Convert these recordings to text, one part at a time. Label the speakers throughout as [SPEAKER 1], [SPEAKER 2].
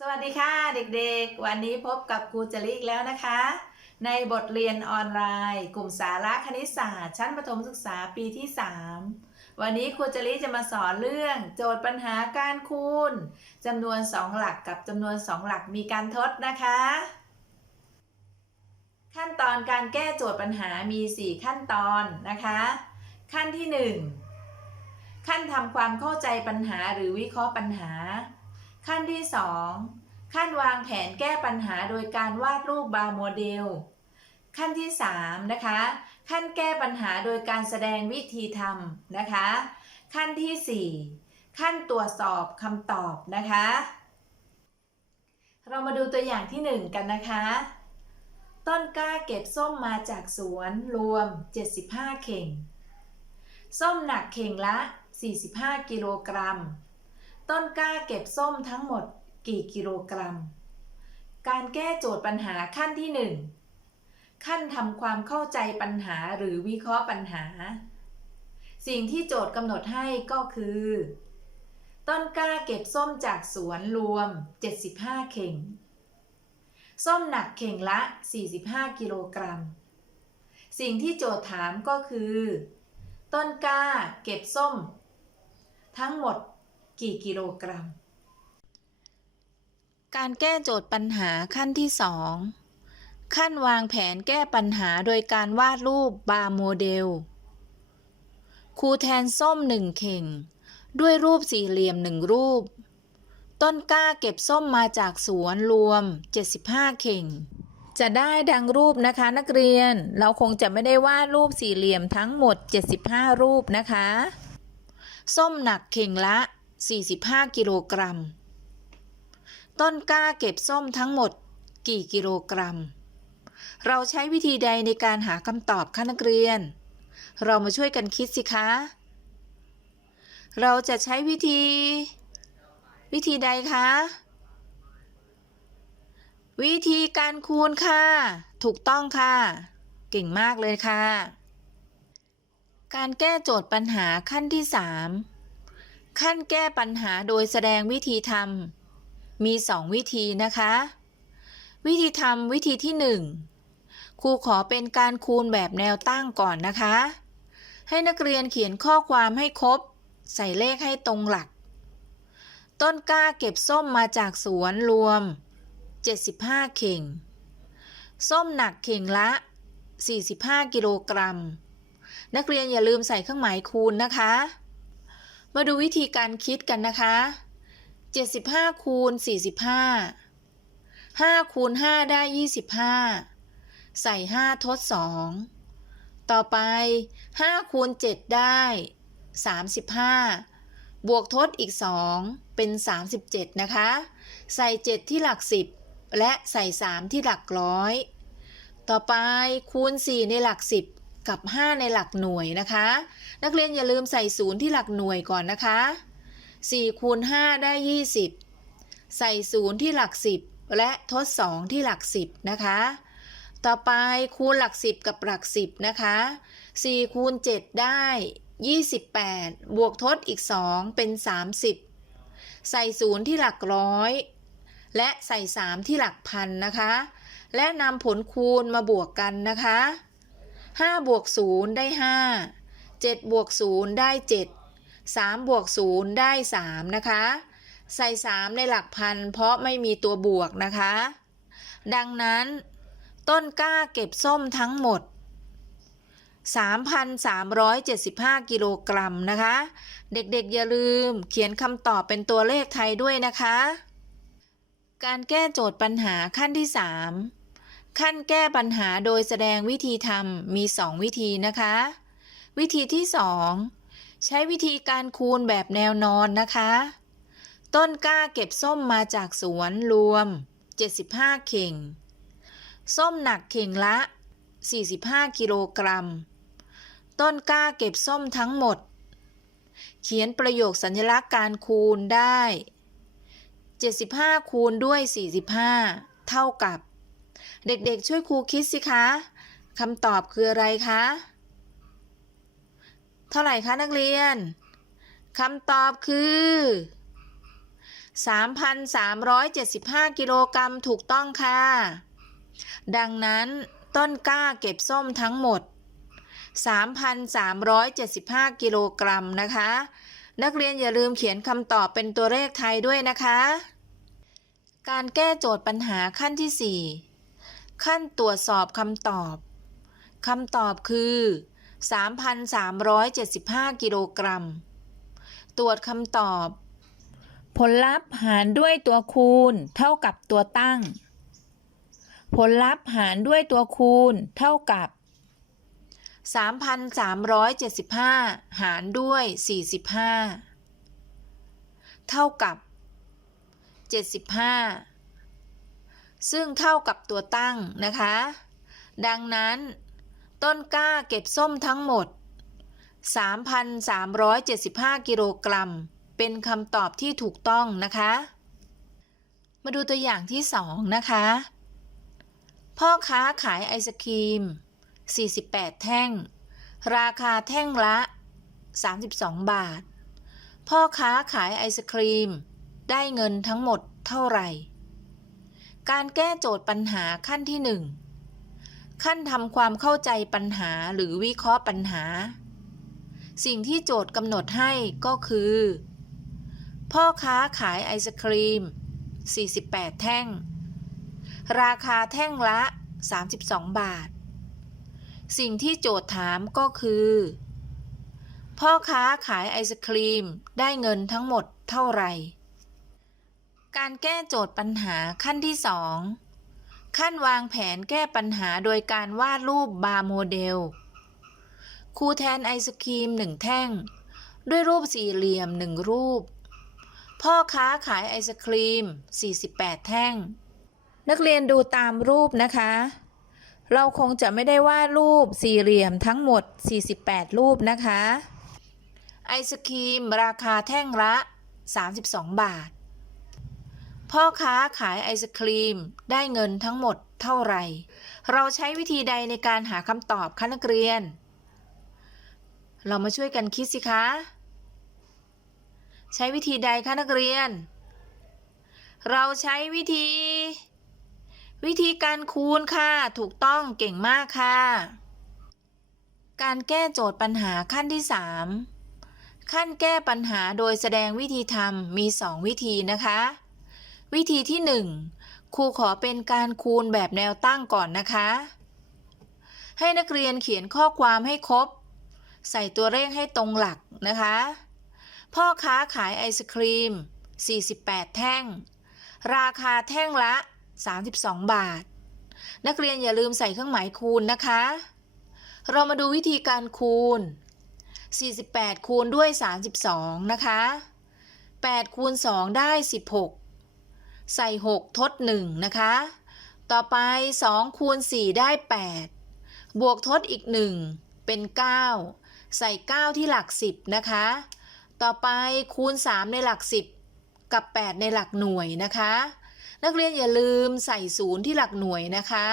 [SPEAKER 1] สวัสดีค่ะเด็กๆ วันนี้พบกับครูจริกแล้วนะคะ ในบทเรียนออนไลน์ กลุ่มสาระคณิตศาสตร์ ชั้นประถมศึกษาปีที่ 3 วันนี้ครูจริจะมาสอนเรื่อง โจทย์ปัญหาการคูณจำนวน 2 หลักกับจำนวน 2 หลักมีการทดนะคะ ขั้นตอนการแก้โจทย์ปัญหามี 4 ขั้นตอนนะคะ ขั้นที่ 1 ขั้นทำความเข้าใจปัญหาหรือวิเคราะห์ปัญหา ขั้นที่ 2 ขั้นวางแผนแก้ปัญหาโดยการวาดรูปบาร์โมเดล ขั้นที่ 3 นะคะ ขั้นแก้ปัญหาโดยการแสดงวิธีทำนะคะ ขั้นที่ 4 ขั้นตรวจสอบคำตอบนะคะ เรามาดูตัวอย่างที่ 1 กันนะคะ ต้นกล้าเก็บส้มมาจากสวนรวม 75 เข่ง ส้มหนักเข่งละ 45 กิโลกรัม ต้นกล้าเก็บส้มทั้งหมดกี่กิโลกรัม การแก้โจทย์ปัญหาขั้นที่ 1 ขั้นทำความเข้าใจปัญหาหรือวิเคราะห์ปัญหา สิ่งที่โจทย์กำหนดให้ก็คือ ต้นกล้าเก็บส้มจากสวนรวม 75 เข่ง ส้มหนักเข่งละ 45 กิโลกรัม สิ่งที่โจทย์ถามก็คือ ต้นกล้าเก็บส้ม ทั้งหมด กี่กิโลกรัม การแก้โจทย์ปัญหาขั้นที่2ขั้นวางแผนแก้ปัญหาโดยการวาดรูปบาร์โมเดล ครูแทนส้มหนึ่งเข่ง ด้วยรูปสี่เหลี่ยมหนึ่งรูป ต้นกล้าเก็บส้มมาจากสวนรวม 75 เข่ง จะได้ดังรูปนะคะนักเรียน เราคงจะไม่ได้วาดรูปสี่เหลี่ยมทั้งหมด 75 รูปนะคะ ส้มหนักเข่งละ 45 กิโลกรัม ต้นกล้าเก็บส้มทั้งหมดกี่กิโลกรัม เราใช้วิธีใดในการหาคำตอบคะนักเรียน เรามาช่วยกันคิดสิคะ เราจะใช้วิธี วิธีใดคะ วิธีการคูณค่ะ ถูกต้องค่ะ เก่งมากเลยค่ะ การแก้โจทย์ปัญหาขั้นที่ 3 ขั้นแก้ปัญหาโดยแสดงวิธีทำมี 2 วิธีนะคะ วิธีทำวิธีที่ 1 ครูขอเป็นการคูณแบบแนวตั้งก่อนนะคะ ให้นักเรียนเขียนข้อความให้ครบ ใส่เลขให้ตรงหลัก ต้นกล้าเก็บส้มมาจากสวนรวม 75 เข่ง ส้มหนักเข่งละ 45 กิโลกรัม นักเรียนอย่าลืมใส่เครื่องหมายคูณนะคะ มาดูวิธีการคิดกันนะคะ 75คูณ45 5คูณ5ได้ 25 ใส่ 5 ทด 2 ต่อไป 5คูณ7ได้ 35 บวกทดอีก 2 เป็น 37 นะคะ ใส่ 7 ที่หลัก 10 และใส่ 3 ที่หลักร้อย ต่อไปคูณ 4 ในหลัก 10 กับ 5 ในหลักหน่วยนะคะ นักเรียนอย่าลืมใส่ศูนย์ที่หลักหน่วยก่อนนะคะ4คูณ5ได้ 20 ใส่ศูนย์ที่หลัก 10 และทด 2 ที่หลัก 10 นะคะ ต่อไปคูณหลัก 10 กับหลัก 10 นะคะ4คูณ7 ได้ 28 บวกทดอีก 2 เป็น 30 ใส่ศูนย์ที่หลักร้อย และใส่ 3 ที่หลักพันนะคะ และนำผลคูณมาบวกกันนะคะ 5บวก0ได้ 5 7บวก0ได้ 7 3บวก0ได้ 3 นะคะ ใส่ 3 ในหลักพัน เพราะไม่มีตัวบวกนะคะ ดังนั้น ต้นกล้าเก็บส้มทั้งหมด 3,375 กิโลกรัมนะคะ เด็กๆอย่าลืมเขียนคำตอบเป็นตัวเลขไทยด้วยนะคะ การแก้โจทย์ปัญหาขั้นที่ 3 ขั้นแก้ปัญหาโดยแสดงวิธีทำมี 2 วิธีนะคะ วิธีที่ 2 ใช้วิธีการคูณแบบแนวนอนนะคะ ต้นกล้าเก็บส้มมาจากสวนรวม 75 เข่ง ส้มหนักเข่งละ 45 กิโลกรัม ต้นกล้าเก็บส้มทั้งหมด เขียนประโยคสัญลักษณ์การคูณได้ 75 คูณด้วย 45 เท่ากับ เด็กๆ ช่วยครูคิดสิคะคำตอบคืออะไรคะ เท่าไหร่คะนักเรียนคำตอบคือ 3,375 กิโลกรัมถูกต้องค่ะ ดังนั้นต้นกล้าเก็บส้มทั้งหมด 3,375 กิโลกรัมนะคะ นักเรียนอย่าลืมเขียนคำตอบเป็นตัวเลขไทยด้วยนะคะ การแก้โจทย์ปัญหาขั้นที่ 4 ขั้นตรวจสอบคำตอบคำตอบคือ 3,375 กิโลกรัม ตรวจคำตอบ ผลลัพธ์หารด้วยตัวคูณเท่ากับตัวตั้ง ผลลัพธ์หารด้วยตัวคูณเท่ากับ 3,375 หารด้วย 45 เท่ากับ 75 ซึ่งเท่ากับตัวตั้งนะคะ ดังนั้น ต้นกล้าเก็บส้มทั้งหมด 3,375 กิโลกรัม เป็นคำตอบที่ถูกต้องนะคะ มาดูตัวอย่างที่ 2 นะคะ พ่อค้าขายไอศครีม 48 แท่ง ราคาแท่งละ 32 บาท พ่อค้าขายไอศครีม ได้เงินทั้งหมดเท่าไหร่ การแก้โจทย์ปัญหาขั้นที่ 1 ขั้นทำความเข้าใจปัญหาหรือวิเคราะห์ปัญหา สิ่งที่โจทย์กำหนดให้ก็คือ พ่อค้าขายไอศครีม 48 แท่ง ราคาแท่งละ 32 บาท สิ่งที่โจทย์ถามก็คือ พ่อค้าขายไอศครีมได้เงินทั้งหมดเท่าไหร่ การแก้โจทย์ปัญหาขั้นที่ 2 ขั้นวางแผนแก้ปัญหาโดยการวาดรูปบาร์โมเดลครูแทนไอศครีมหนึ่งแท่ง ด้วยรูปสี่เหลี่ยมหนึ่งรูป พ่อค้าขายไอศครีม 48 แท่ง นักเรียนดูตามรูปนะคะ เราคงจะไม่ได้วาดรูปสี่เหลี่ยมทั้งหมด 48 รูปนะคะ ไอศครีมราคาแท่งละ 32 บาท พ่อค้าขายไอศครีม ได้เงินทั้งหมดเท่าไหร่ เราใช้วิธีใดในการหาคำตอบคะนักเรียน เรามาช่วยกันคิดสิคะ ใช้วิธีใดคะนักเรียน เราใช้วิธี วิธีการคูณค่ะ ถูกต้องเก่งมากค่ะ การแก้โจทย์ปัญหาขั้นที่ 3 ขั้นแก้ปัญหาโดยแสดงวิธีทำมี 2 วิธีนะคะ วิธีที่ 1 ครูขอเป็นการคูณแบบแนวตั้งก่อนนะคะ ให้นักเรียนเขียนข้อความให้ครบ ใส่ตัวเลขให้ตรงหลักนะคะ พ่อค้าขายไอศครีม 48 แท่ง ราคาแท่งละ 32 บาท นักเรียนอย่าลืมใส่เครื่องหมายคูณนะคะ เรามาดูวิธีการคูณ 48 คูณด้วย 32 นะคะ8คูณ2ได้ 16 ใส่ 6 ทด 1 นะคะ ต่อไป 2 คูณ 4 ได้ 8 บวกทดอีก 1 เป็น 9 ใส่ 9 ที่หลัก 10 นะคะ ต่อไปคูณ 3 ในหลัก 10 กับ 8 ในหลักหน่วยนะคะ นักเรียนอย่าลืมใส่ศูนย์ที่หลักหน่วยนะคะ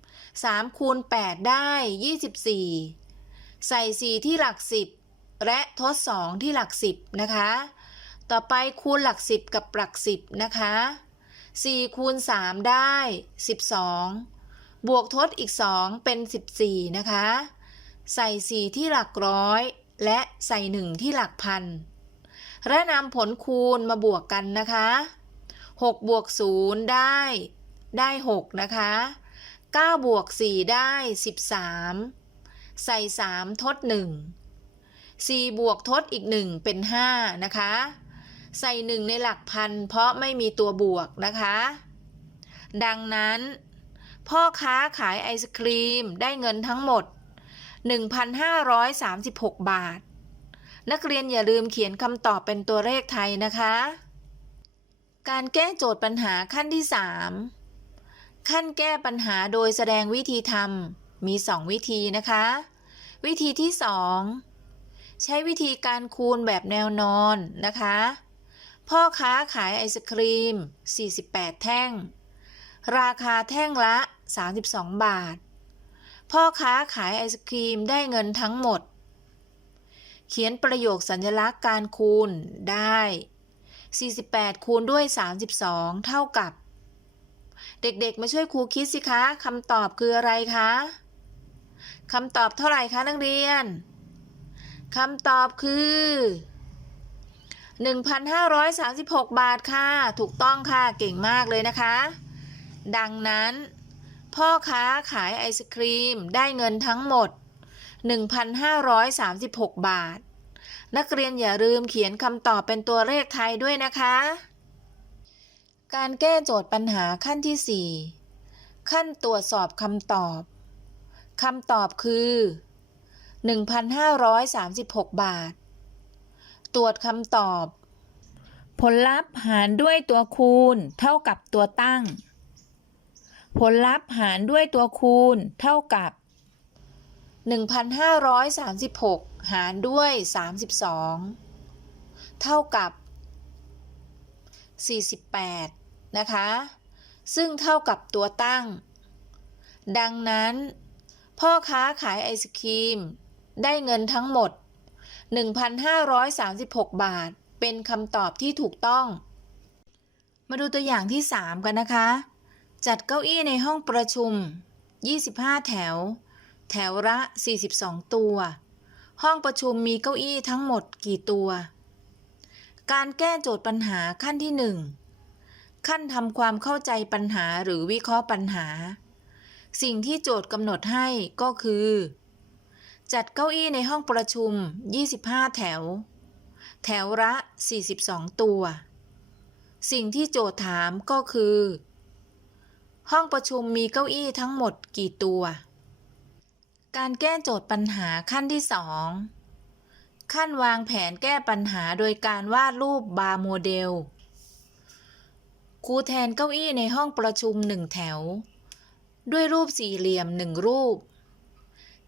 [SPEAKER 1] 3 คูณ 8 ได้ 24 ใส่ 4 ที่หลัก 10 และทด 2 ที่หลัก 10 นะคะ ต่อไปคูณหลัก10กับหลัก10นะคะ4คูณ3ได้ 12 บวกทดอีก 2 เป็น 14 นะคะ ใส่ 4 ที่หลักร้อย และใส่ 1 ที่หลักพัน และนำผลคูณมาบวกกันนะคะ 6 บวก 0 ได้ ได้ 6 นะคะ 9 บวก 4 ได้ 13 ใส่ 3 ทด 1 4 บวกทดอีก 1 เป็น 5 นะคะ ใส่1ในหลักพัน เพราะไม่มีตัวบวกนะคะ ดังนั้น พ่อค้าขายไอศครีมได้เงินทั้งหมด 1,536 บาท นักเรียนอย่าลืมเขียนคำตอบเป็นตัวเลขไทยนะคะ การแก้โจทย์ปัญหาขั้นที่ 3 ขั้นแก้ปัญหาโดยแสดงวิธีทำมี 2 วิธีนะคะ วิธีที่ 2ใช้วิธีการคูณแบบแนวนอนนะคะ พ่อค้าขายไอศครีม 48 แท่ง ราคาแท่งละ 32 บาท พ่อค้าขายไอศครีมได้เงินทั้งหมด เขียนประโยคสัญลักษณ์การคูณได้ 48 คูณด้วย 32 เท่ากับ เด็กๆ มาช่วยครูคิดสิคะคำตอบคืออะไรคะคำตอบเท่าไหร่คะนักเรียนคำตอบคือ 1,536 บาทค่ะ ถูกต้องค่ะ เก่งมากเลยนะคะ ดังนั้น พ่อค้าขายไอศครีมได้เงินทั้งหมด 1,536 บาท นักเรียนอย่าลืมเขียนคำตอบเป็นตัวเลขไทยด้วยนะคะ การแก้โจทย์ปัญหาขั้นที่ 4 ขั้นตรวจสอบคำตอบคำตอบคือ 1,536 บาท ตรวจคำตอบ ผลลัพธ์หารด้วยตัวคูณ เท่ากับตัวตั้ง ผลลัพธ์หารด้วยตัวคูณ เท่ากับ 1,536 หารด้วย 32 เท่ากับ 48 นะคะ ซึ่งเท่ากับตัวตั้ง ดังนั้น พ่อค้าขายไอศครีม ได้เงินทั้งหมด 1,536 บาท เป็นคำตอบที่ถูกต้อง มาดูตัวอย่างที่ 3 กันนะคะ จัดเก้าอี้ในห้องประชุม 25 แถว แถวละ 42 ตัว ห้องประชุมมีเก้าอี้ทั้งหมดกี่ตัว การแก้โจทย์ปัญหาขั้นที่ 1 ขั้นทำความเข้าใจปัญหาหรือวิเคราะห์ปัญหา สิ่งที่โจทย์กำหนดให้ก็คือ จัดเก้าอี้ในห้องประชุม 25 แถว แถวละ 42 ตัว สิ่งที่โจทย์ถามก็คือ ห้องประชุมมีเก้าอี้ทั้งหมดกี่ตัว การแก้โจทย์ปัญหาขั้นที่ 2 ขั้นวางแผนแก้ปัญหาโดยการวาดรูปบาร์โมเดลครูแทนเก้าอี้ในห้องประชุมหนึ่งแถว ด้วยรูปสี่เหลี่ยมหนึ่งรูป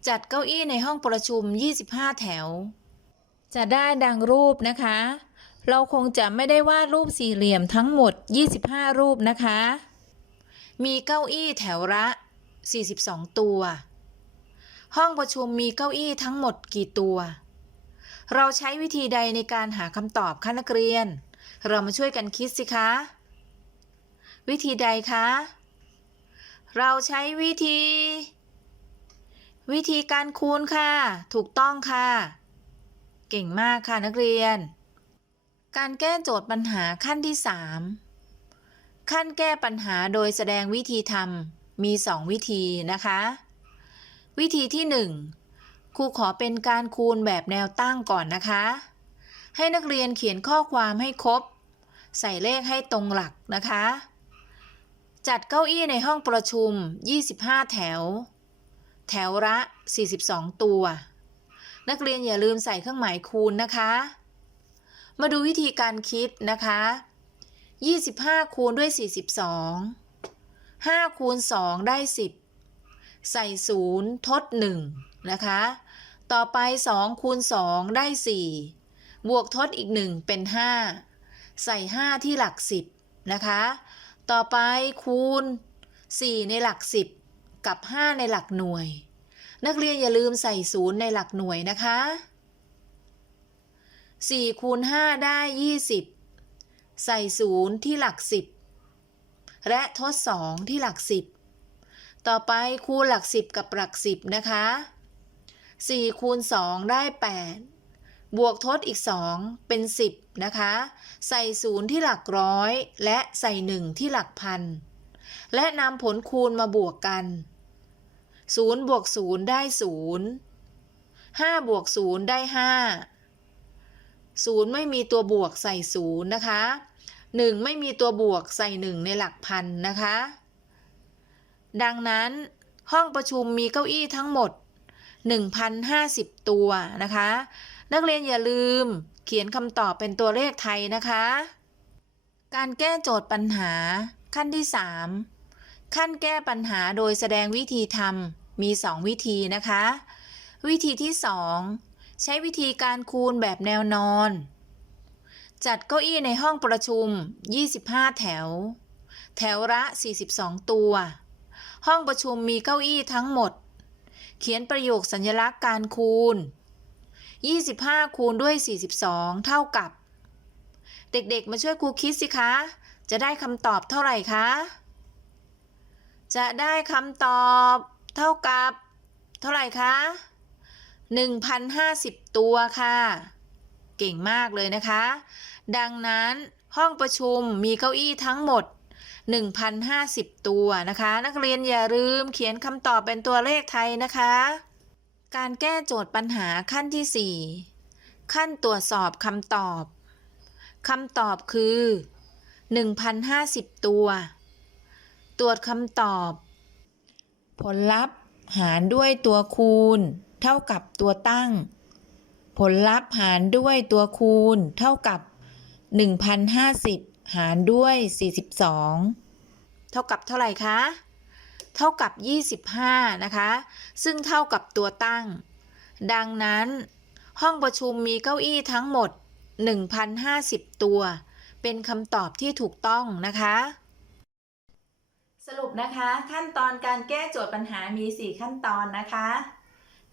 [SPEAKER 1] จัดเก้าอี้ในห้องประชุม 25 แถว จะได้ดังรูปนะคะ เราคงจะไม่ได้วาดรูปสี่เหลี่ยมทั้งหมด 25 รูปนะคะ มีเก้าอี้แถวละ 42 ตัว ห้องประชุมมีเก้าอี้ทั้งหมดกี่ตัว เราใช้วิธีใดในการหาคำตอบคะนักเรียน เรามาช่วยกันคิดสิคะ วิธีใดคะ เราใช้วิธี วิธีการคูณค่ะ ถูกต้องค่ะ เก่งมากค่ะนักเรียน การแก้โจทย์ปัญหาขั้นที่ 3 ขั้นแก้ปัญหาโดยแสดงวิธีทำมี 2 วิธีนะคะ วิธีที่ 1 ครูขอเป็นการคูณแบบแนวตั้งก่อนนะคะ ให้นักเรียนเขียนข้อความให้ครบ ใส่เลขให้ตรงหลักนะคะ จัดเก้าอี้ในห้องประชุม 25 แถว แถวละ 42 ตัว นักเรียนอย่าลืมใส่เครื่องหมายคูณนะคะ มาดูวิธีการคิดนะคะ 25 คูณด้วย 42 5 คูณ 2 ได้ 10 ใส่ 0 ทด 1 นะคะ ต่อไป 2 คูณ 2 ได้ 4 บวกทดอีก 1 เป็น 5 ใส่ 5 ที่หลัก 10 นะคะ ต่อไปคูณ 4 ในหลัก 10 กับ 5 ในหลักหน่วย นักเรียนอย่าลืมใส่0ในหลักหน่วยนะคะ4คูณ5ได้ 20 ใส่0ที่หลัก 10 และทด 2 ที่หลัก 10 ต่อไปคูณหลัก 10 กับหลัก 10 นะคะ4คูณ2ได้ 8 บวกทดอีก 2 เป็น 10 นะคะ ใส่0ที่หลักร้อย และใส่ 1 ที่หลักพัน และนำผลคูณมาบวกกัน 0บวก0ได้ 0 5 บวก 0 ได้ 5 0 ไม่มีตัวบวกใส่ 0 นะคะ 1 ไม่มีตัวบวกใส่ 1 ในหลักพันนะคะ ดังนั้นห้องประชุมมีเก้าอี้ทั้งหมด 1,050 ตัวนะคะ นักเรียนอย่าลืมเขียนคำตอบเป็นตัวเลขไทยนะคะ การแก้โจทย์ปัญหาขั้นที่ 3 ขั้นแก้ปัญหาโดยแสดงวิธีทำมี 2 วิธีนะคะ วิธีที่ 2 ใช้วิธีการคูณแบบแนวนอน จัดเก้าอี้ในห้องประชุม 25 แถว แถวละ 42 ตัว ห้องประชุมมีเก้าอี้ทั้งหมด เขียนประโยคสัญลักษณ์การคูณ 25 คูณด้วย 42 เท่ากับ เด็กๆ มาช่วยครูคิดสิคะ จะได้คำตอบเท่าไหร่คะ จะได้คำตอบเท่ากับเท่าไหร่คะ1,050 ตัวค่ะ เก่งมากเลยนะคะ ดังนั้นห้องประชุมมีเก้าอี้ทั้งหมด 1,050 ตัวนะคะ นักเรียนอย่าลืมเขียนคำตอบเป็นตัวเลขไทยนะคะ การแก้โจทย์ปัญหาขั้นที่ 4 ขั้นตรวจสอบคำตอบคำตอบคือ 1,050 ตัว ตรวจคำตอบ ผลลัพธ์หารด้วยตัวคูณ เท่ากับตัวตั้ง ผลลัพธ์หารด้วยตัวคูณ เท่ากับ 1,050 หารด้วย 42 เท่ากับเท่าไหร่คะ เท่ากับ 25 นะคะ ซึ่งเท่ากับตัวตั้ง ดังนั้นห้องประชุมมีเก้าอี้ทั้งหมด 1,050 ตัว เป็นคำตอบที่ถูกต้องนะคะ สรุปนะคะ ขั้นตอนการแก้โจทย์ปัญหามี 4 ขั้นตอนนะคะ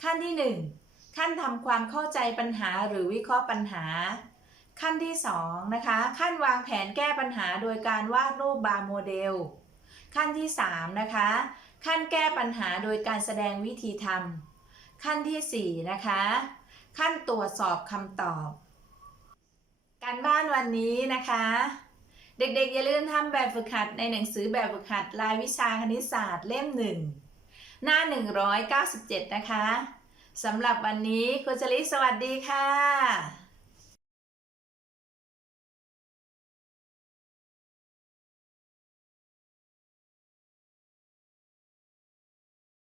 [SPEAKER 1] ขั้นที่ 1 ขั้นทำความเข้าใจปัญหาหรือวิเคราะห์ปัญหา ขั้นที่2นะคะ ขั้นวางแผนแก้ปัญหาโดยการวาดรูปบาร์โมเดล ขั้นที่3นะคะ ขั้นแก้ปัญหาโดยการแสดงวิธีทำขั้นทีสี่4นะคะ ขั้นตรวจสอบคำตอบ การบ้านวันนี้นะคะ เด็กๆ อย่าลืมทำแบบฝึกหัดในหนังสือแบบฝึกหัดรายวิชาคณิตศาสตร์เล่มหนึ่งหน้า 197 นะคะสำหรับวันนี้ครูจลิสวัสดีค่ะ